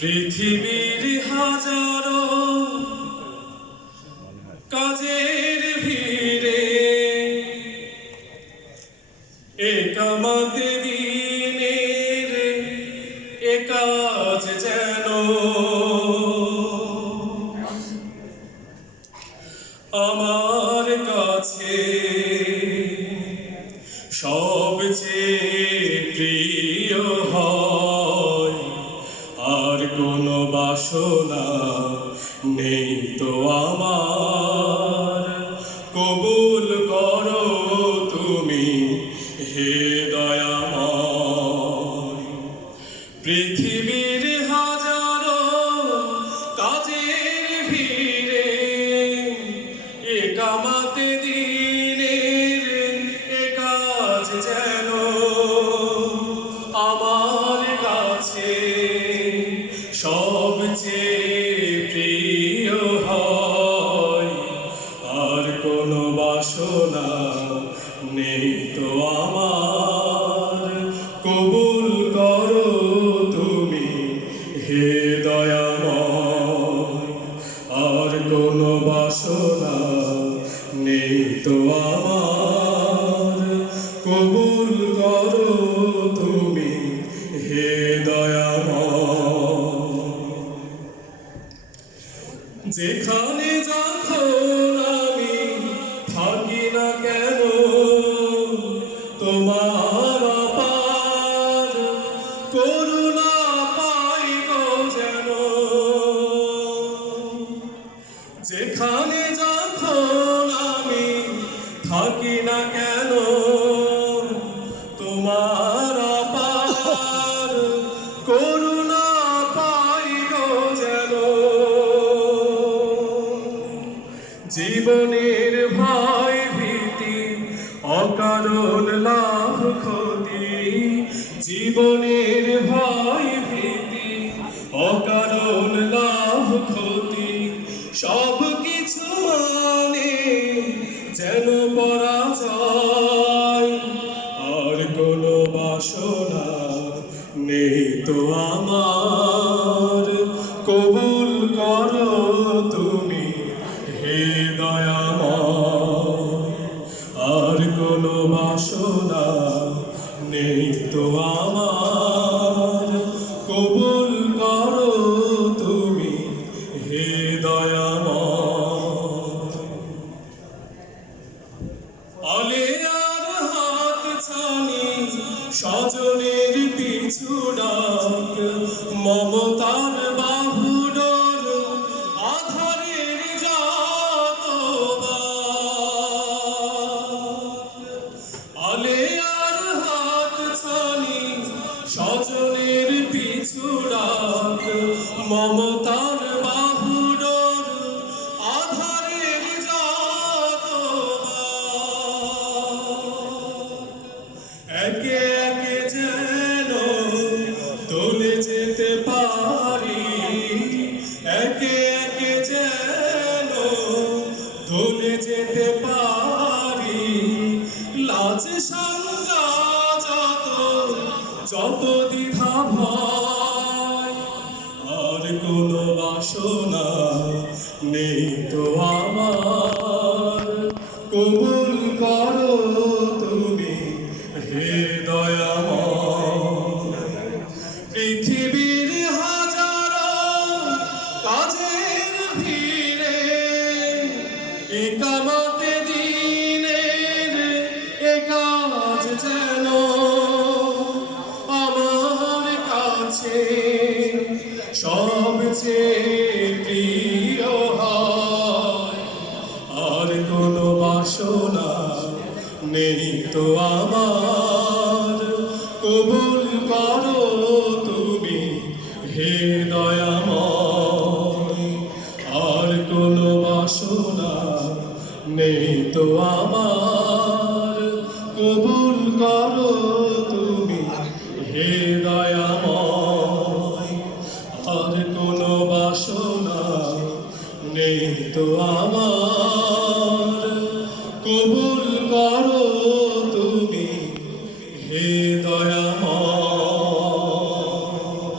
পৃথিবীর হাজারো কাজের ভিড়ে একামাতে দিনের এ কাজ যেন আমার কাছে সবচেয়ে প্রিয় হয়, আর কোনো বাসনা নেই তো আমার। কবুল করো তুমি হে দয়াময়। পৃথিবীর হাজারো কাজের ভিড়ে একামাতে দিনের এ কাজ যেন আমার কাছে সবচেয়ে প্রিয় হয়, আর কোনো বাসনা নেই তো আমার। কবুল করো তুমি হে দয়াময়, আর কোনো বাসনা নেই তো আমার। কবুল করো তুমি হে দয়াময়। যেখানে যখন আমি থাকি না কেন তোমার অপার করুণা পাই গো যেন। যেখানে যখন আমি থাকি না কেন তোমার অপার করুণা পাই গো যেন। জীবনের ভয় ভীতি অকারণ লাভ ক্ষতি, জীবনের ভয় ভীতি অকারণ লাভ ক্ষতি, সব কিছু মানে যেন পরাজয়, আর কোনো বাসনা নেই তো আমার। কবুল করো তুমি হে দয়াময়, আর কোনো বাসনা নেই তো আমার। কবুল করো তুমি হে দয়াময়। আলে আর হাত ছানি স্বজনের পিছু ডাক, মমতার বাহুডোর আধারের যতবার। আলে আর হাত ছানি স্বজনের পিছু ডাক, মমতার বাহুডোর আধারের যতবার। একে একে যেন তোলে যেতে পারি, একে একে যেন তোলে যেতে পারি। লাজ সংজ্ঞা যত দ্বিধা ভয়, আর কোনো বাসনা নেই তো আমার। কবুল করো তুমি হে দয়াময়। পৃথিবীর হাজারো কাজের ভিড়ে একামাতে দিনের এ কাজ যেন আমার কাছে সবচেয়ে প্রিয় হয়, আর কোনো বাসনা নেই তো আমার। কবুল করো তুমি হে দয়াময়, আর কোনো বাসনা নেই তো আমার। কবুল করো তুমি হে দয়াময়, আর কোনো বাসনা নেই তো আমার।